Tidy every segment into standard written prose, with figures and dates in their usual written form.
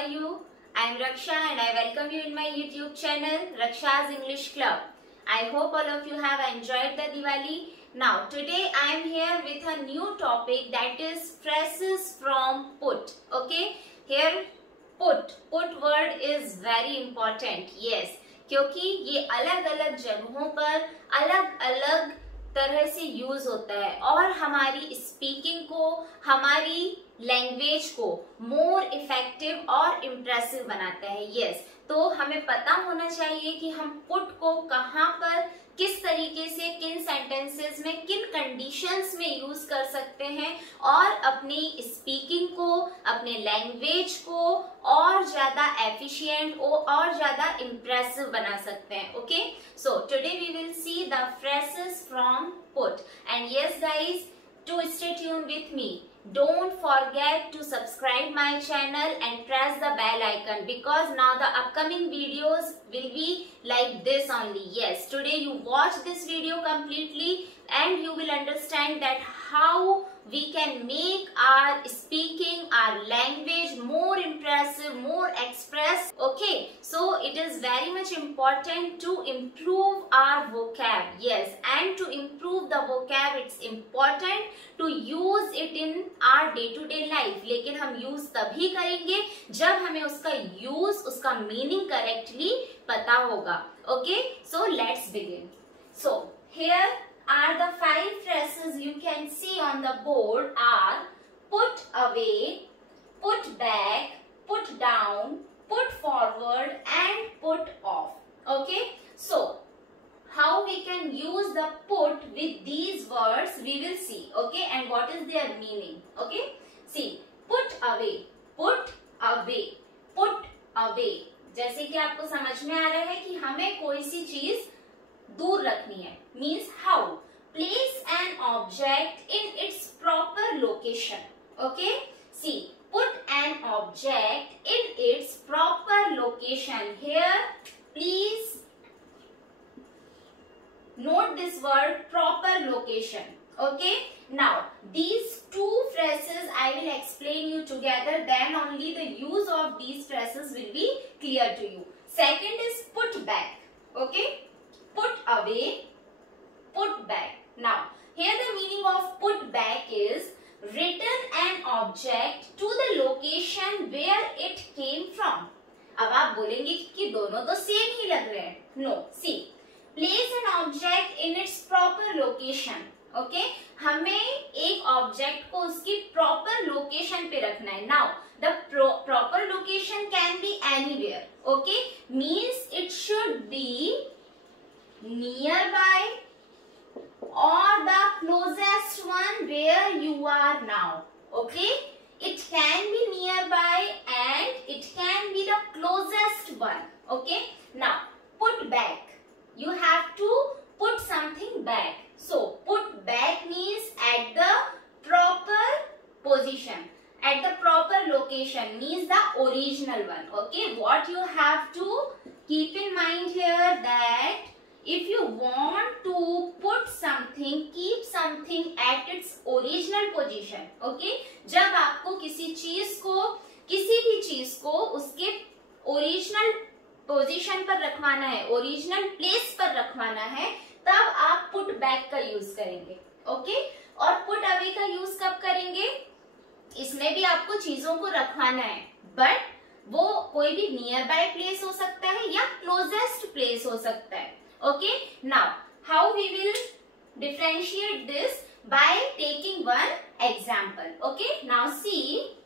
are you? I am Raksha and I welcome you in my YouTube channel Raksha's English Club. I hope all of you have enjoyed the Diwali. Now today I am here with a new topic, that is phrases from put. Okay, here put word is very important. Yes, क्योंकि ये अलग अलग जगहों पर अलग अलग तरह से यूज होता है और हमारी स्पीकिंग को, हमारी लैंग्वेज को मोर इफेक्टिव और इम्प्रेसिव बनाता है. यस, तो हमें पता होना चाहिए कि हम पुट को कहाँ पर, किस तरीके से, किन सेंटेंसेस में, किन कंडीशंस में यूज कर सकते हैं और अपनी स्पीकिंग को, अपने लैंग्वेज को और ज्यादा एफिशिएंट और ज्यादा इम्प्रेसिव बना सकते हैं. Okay, so today we will see the phrases from put. And yes guys, to stay tuned with me, don't forget to subscribe my channel and press the bell icon, because now the upcoming videos will be like this only. Yes, today you watch this video completely and you will understand that how we can make our speaking, our language more impressive, more express. Okay, so it is very much important to improve our vocab. Yes, and to improve the vocab, it's important to use it in our day to day life. लेकिन हम use तभी करेंगे जब हमें उसका use, उसका meaning correctly पता होगा. Okay, so let's begin. So here are the 5 phrases you can see on the board are put away, put back, put down, put forward and put off. Okay, so how we can use the put with these words we will see. Okay, and what is their meaning. Okay, see, put away, put away, put away. जैसे कि आपको समझ में आ रहा है कि हमें कोई सी चीज दूर रखनी है. Means how? Place an object in its proper location. Okay, see, put an object in its proper location. Here please note this word, proper location. Okay, now these 2 phrases I will explain you together, then only the use of these phrases will be clear to you. Second is put back. Okay, put away, put back. Now here the meaning of put back is return an object to the location where it came from. अब आप बोलेंगे कि दोनों तो same ही लग रहे हैं. No, see, place an object in its proper location. Okay, हमें एक ऑब्जेक्ट को उसकी प्रॉपर लोकेशन पे रखना है. Now the proper location can be anywhere. Okay, means it should be near by or the closest one where you are now. Okay, it can be nearby and it can be the closest one. Okay, now put back, you have to put something back. So put back means at the proper position, at the proper location, means the original one. Okay, what you have to keep in mind here, that if you want to put something, keep something at its original position. Okay, जब आपको किसी चीज को, किसी भी चीज को उसके ओरिजिनल पोजीशन पर रखवाना है, ओरिजिनल प्लेस पर रखवाना है, तब आप पुट बैक का यूज करेंगे. ओके, और पुट अवे का यूज कब करेंगे? इसमें भी आपको चीजों को रखवाना है, बट वो कोई भी नियर बाय प्लेस हो सकता है या क्लोजेस्ट प्लेस हो सकता है. Okay, now how we will differentiate this? By taking one example. Okay, now see,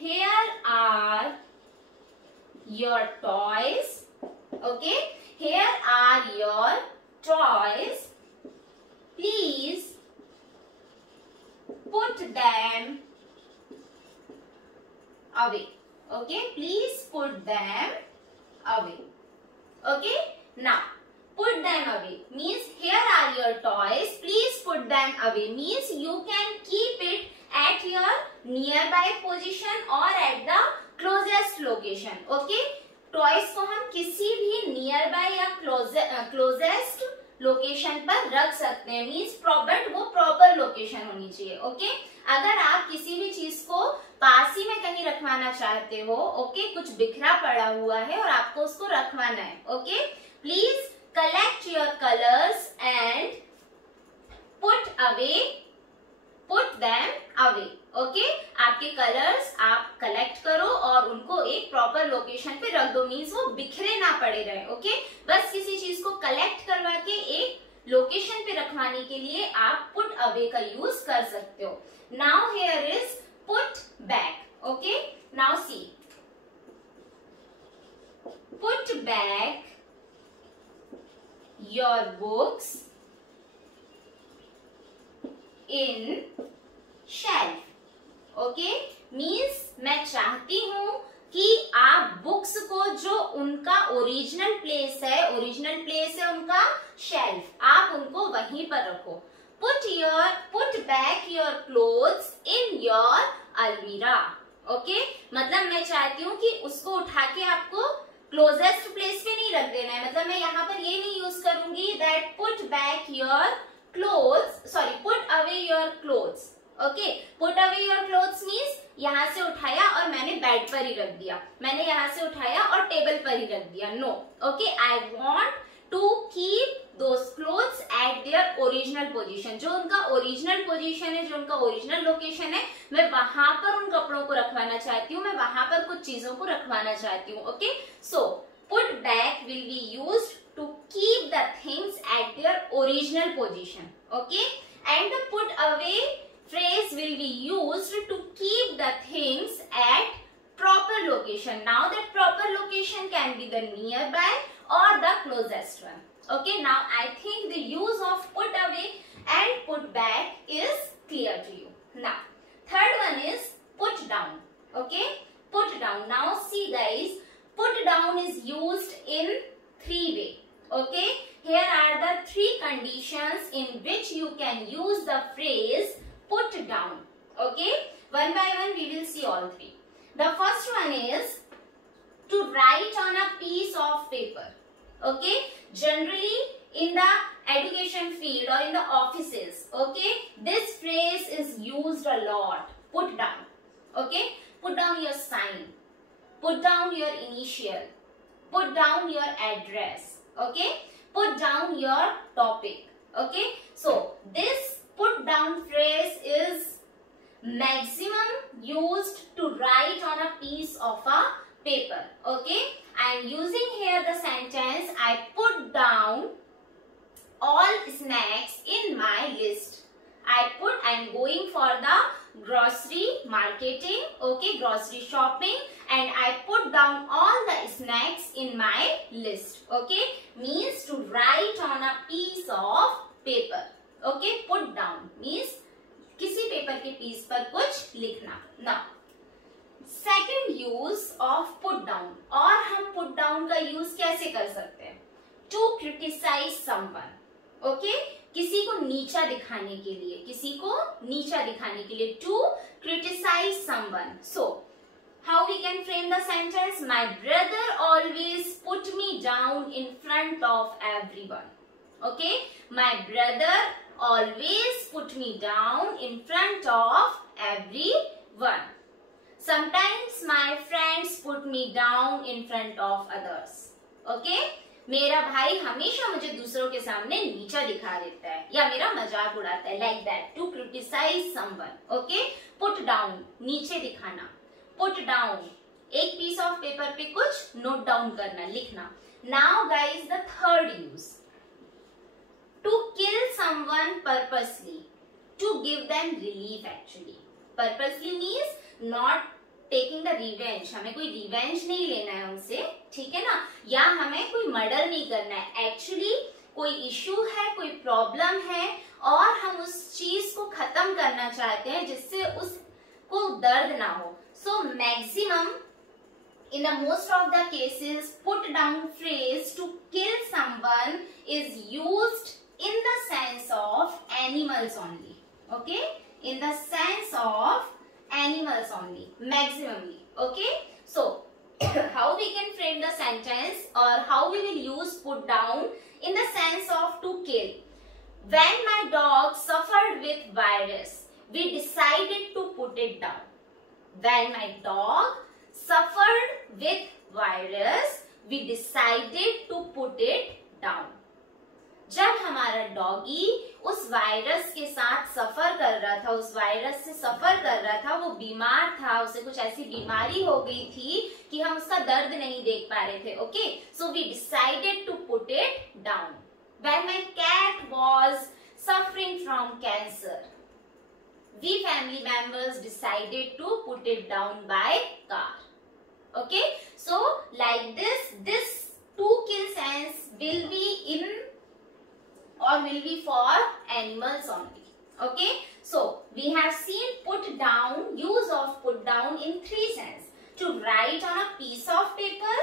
here are your toys. Okay, here are your toys. Please put them away. Okay, please put them away. Okay, now put them away means here are your toys, please put them away means you can keep it at your nearby position or at the closest location. Okay, toys को हम किसी भी nearby या closest location पर रख सकते हैं. Means but वो प्रॉपर लोकेशन होनी चाहिए. ओके, अगर आप किसी भी चीज को पास ही में कहीं रखवाना चाहते हो, ओके, कुछ बिखरा पड़ा हुआ है और आपको उसको रखवाना है, okay, please collect your colours and put them away, okay. आपके कलर्स आप कलेक्ट करो और उनको एक प्रॉपर लोकेशन पे रख दो, मीन्स वो बिखरे ना पड़े रहे, ओके। बस किसी चीज को कलेक्ट करवा के एक लोकेशन पे रखवाने के लिए आप पुट अवे का यूज कर सकते हो। Now here is put back, okay. Now see, put back your books in shelf, okay. Means मैं चाहती हूं कि आप बुक्स को, जो उनका ओरिजिनल प्लेस है उनका शेल्फ, आप उनको वहीं पर रखो। Put back your clothes in your अलमीरा, ओके। मतलब मैं चाहती हूँ कि उसको उठा के आपको क्लोजेस्ट प्लेस पे नहीं रख देना है। मतलब मैं यहाँ पर ये नहीं यूज करूंगी that put back your clothes, sorry, put away your clothes, okay. Put away your clothes means यहाँ से उठाया और मैंने बेड पर ही रख दिया, मैंने यहाँ से उठाया और टेबल पर ही रख दिया, no, okay. I want to keep those clothes at their original position. जो उनका ओरिजिनल पोजिशन है, जो उनका ओरिजिनल लोकेशन है, मैं वहां पर उन कपड़ों को रखवाना चाहती हूँ, मैं वहां पर कुछ चीजों को रखवाना चाहती हूँ, okay. So put back will be used to keep the things at their original position, okay, and the put away phrase will be used to keep the things at proper location. Now that proper location can be the nearby or the closest one, okay. Now I think the use of put away and put back is clear to you. Now third one is put down, okay. Put down. Now see guys, put down is used in three ways, okay. Here are the three conditions in which you can use the phrase put down, okay. One by one we will see all three. The first one is to write on a piece of paper, okay. Generally in the education field or in the offices, okay, this phrase is used a lot. Put down, okay. Put down your sign, put down your initial, put down your address, okay. Put down your topic, okay. So this put down phrase is maximum used to write on a piece of a paper, okay. I am using here the sentence, I put down all snacks in my list. I am going for the grocery marketing, okay, grocery shopping, and I put down all the snacks in my list, okay. Means to write on a piece of paper, okay. Put down means किसी paper के piece पर कुछ लिखना। Now second use of put down, और हम put down का use कैसे कर सकते हैं? To criticize someone, okay. किसी को नीचा दिखाने के लिए, किसी को नीचा दिखाने के लिए, to criticize someone. So how we can frame the sentence? My brother always put me down in front of everyone, okay. My brother always put me down in front of everyone. Sometimes my friends put me down in front of others, okay. मेरा भाई हमेशा मुझे दूसरों के सामने नीचा दिखा देता है या मेरा मजाक उड़ाता है, like that. To criticize someone, okay. Put down, नीचे दिखाना. Put down, एक piece of paper पे कुछ note down करना, लिखना. Now guys, the third use, to kill someone purposely, to give them relief actually. Purposely means not taking the revenge, हमें कोई revenge नहीं लेना है उनसे, ठीक है ना, या हमें कोई मर्डर नहीं करना है। एक्चुअली कोई इश्यू है, कोई प्रॉब्लम है और हम उस चीज को खत्म करना चाहते हैं जिससे उसको दर्द ना हो। So maximum in the most of the cases put down phrase to kill someone is used in the sense of animals only, okay, in the sense of animals only, maximally, okay. So how we can frame the sentence or how we will use put down in the sense of to kill? When my dog suffered with virus, we decided to put it down, When my dog suffered with virus, we decided to put it down. जब हमारा doggy उस virus के साथ सफर कर रहा था, उस virus से सफर कर रहा था, वो बीमार था, उसे कुछ ऐसी बीमारी हो गई थी कि हम उसका दर्द नहीं देख पा रहे थे. Okay, so we decided to put it down. When my cat was suffering from cancer, we family members decided to put it down by car. Okay, so like this to kill sense will be in or will be for animals only. Okay, so we have seen put down, use of put down in three sense: to write on a piece of paper,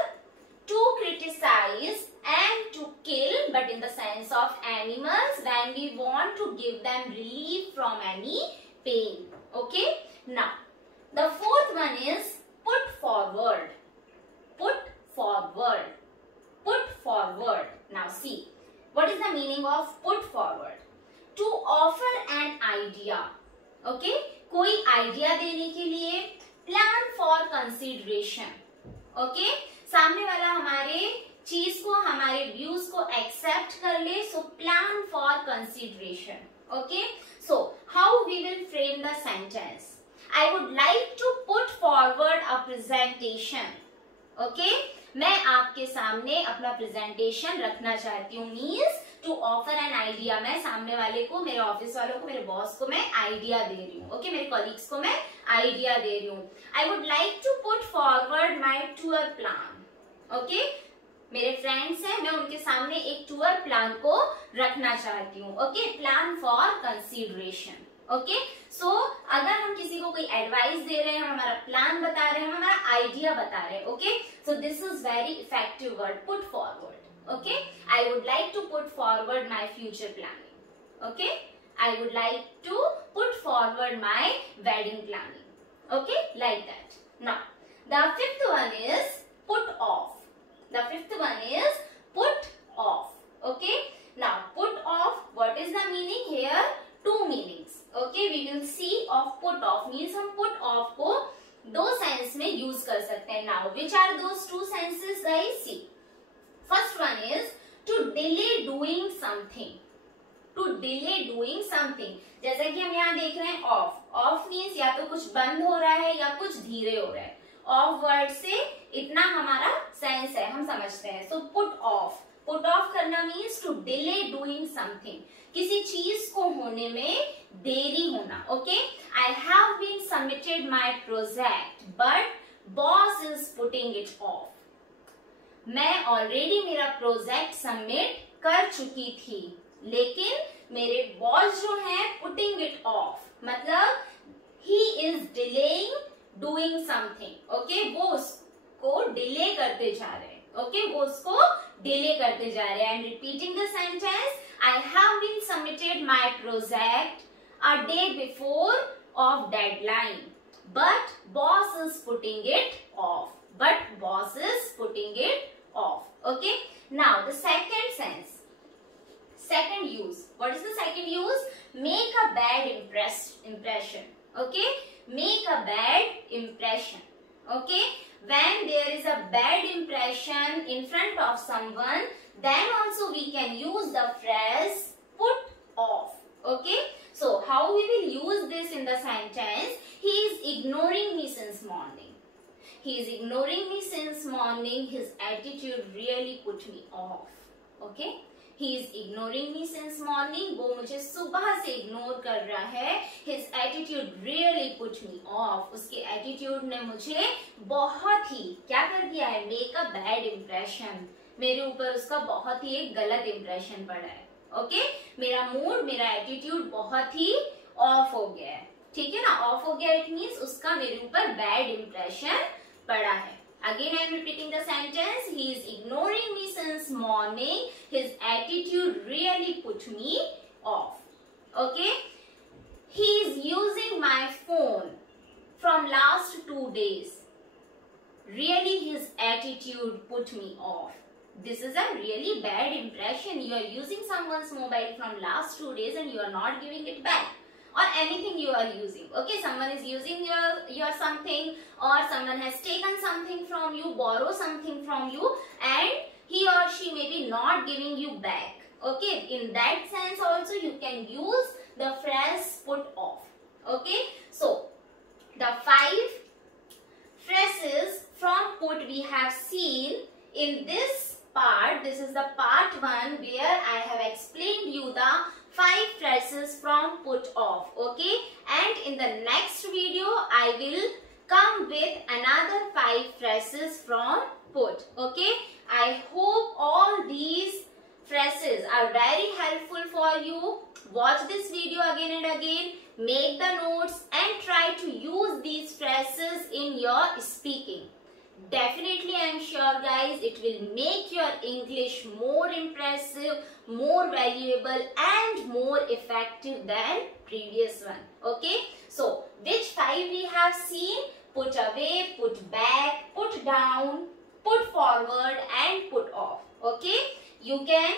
to criticize, and to kill, but in the sense of animals when we want to give them relief from any pain. Okay, now the fourth one is put forward. Put forward. Put forward. Now see, what is the meaning of put forward? To offer an idea. Okay, कोई idea देने के लिए, plan for consideration. Okay, सामने वाला हमारे चीज को, हमारे व्यूज को एक्सेप्ट कर ले, so plan for consideration. Okay, so how we will frame the sentence. I would like to put forward a presentation. Okay, मैं आपके सामने अपना प्रेजेंटेशन रखना चाहती हूँ. Means to offer an idea. मैं सामने वाले को, मेरे ऑफिस वालों को, मेरे बॉस को मैं आइडिया दे रही हूँ. ओके, मेरे कॉलीग्स को मैं आइडिया दे रही हूँ. I would like to put forward my tour plan. Okay, मेरे फ्रेंड्स हैं, मैं उनके सामने एक टूर प्लान को रखना चाहती हूँ. Okay, plan for consideration. Okay, so अगर हम किसी को कोई एडवाइस दे रहे हैं, हम हमारा प्लान बता रहे हैं, हम हमारा आइडिया बता रहे हैं. Okay, so this is very effective word, put forward. Okay, I would like to put forward my future planning. Okay, I would like to put forward my wedding planning. Okay, like that. Now the fifth one is put off. The fifth one is put off. Okay, now put off, what is the meaning here? Two meanings. Okay, we will see of put off means हम put off को दो sense में use कर सकते हैं. Now which are those two senses guys? See, first one is to delay doing something. To delay doing something. जैसा कि हम यहाँ देख रहे हैं off. Off means या तो कुछ बंद हो रहा है या कुछ धीरे हो रहा है. ऑफ वर्ड से इतना हमारा सेंस है, हम समझते हैं. So put off. Put off करना means to delay doing something. किसी चीज को होने में देरी होना. Okay, I have been submitted my project but boss is putting it off. मैं ऑलरेडी मेरा प्रोजेक्ट सबमिट कर चुकी थी, लेकिन मेरे बॉस जो है पुटिंग इट ऑफ, मतलब he is delaying doing something. Okay, वो उसको डिले करते जा रहे हैं. ओके, वो उसको डिले करते जा रहे हैं. I am repeating the sentence. I have been submitted my project a day before of deadline but boss is putting it off. But boss is putting it off. Okay, now the second sense, second use. What is the second use? Make a bad impression. Okay, make a bad impression. Okay, when there is a bad impression in front of someone, then also we can use the phrase put off. Okay, so how we will use this in the sentence? He is ignoring me since morning. He is ignoring me since morning. His attitude really put me off. Okay, he is ignoring me since morning. वो मुझे सुबह से ignore कर रहा है. His attitude really put me off. उसके attitude ने मुझे बहुत ही क्या कर दिया है? Make a bad impression. मेरे ऊपर उसका बहुत ही एक गलत इम्प्रेशन पड़ा है. ओके, मेरा मूड, मेरा एटीट्यूड बहुत ही ऑफ हो गया है. ठीक है ना, ऑफ हो गया इट मीन्स उसका मेरे ऊपर बैड इम्प्रेशन पड़ा है. Again I am repeating the sentence. He is ignoring me since morning. His attitude really put me off. Okay. He is using my phone from last 2 days. Really his attitude put me off. This is a really bad impression. You are using someone's mobile from last 2 days and you are not giving it back. or anything you are using. Okay, someone is using your something, or someone has taken something from you, borrow something from you, and he or she may be not giving you back. Okay, in that sense also you can use the phrase put off. Okay, so the 5 phrases from put we have seen in this part. This is the part 1 where I have explained you the 5 phrases from put off. Okay, and in the next video I will come with another 5 phrases from put. Okay, I hope all these phrases are very helpful for you. Watch this video again and again, make the notes and try to use these phrases in your speaking. Definitely I am sure guys it will make your English more impressive, more valuable and more effective than previous one. Okay, so which 5 we have seen? Put away, put back, put down, put forward and put off. Okay, you can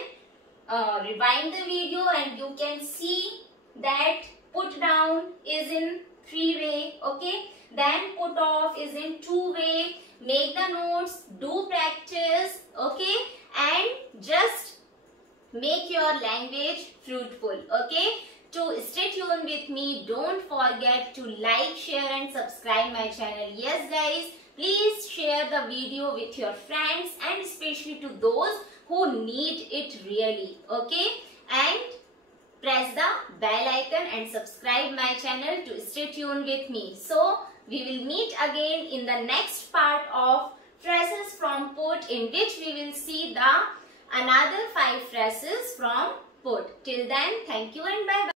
rewind the video and you can see that put down is in 3-way. Okay, then put off is in 2-way. Make the notes, do practice. Okay, and just make your language fruitful. Okay, to stay tuned with me, don't forget to like, share and subscribe my channel. Yes guys, please share the video with your friends and especially to those who need it really. Okay, and press the bell icon and subscribe my channel to stay tuned with me. So we will meet again in the next part of phrases from put, in which we will see the another 5 phrases from put. Till then, thank you and bye bye.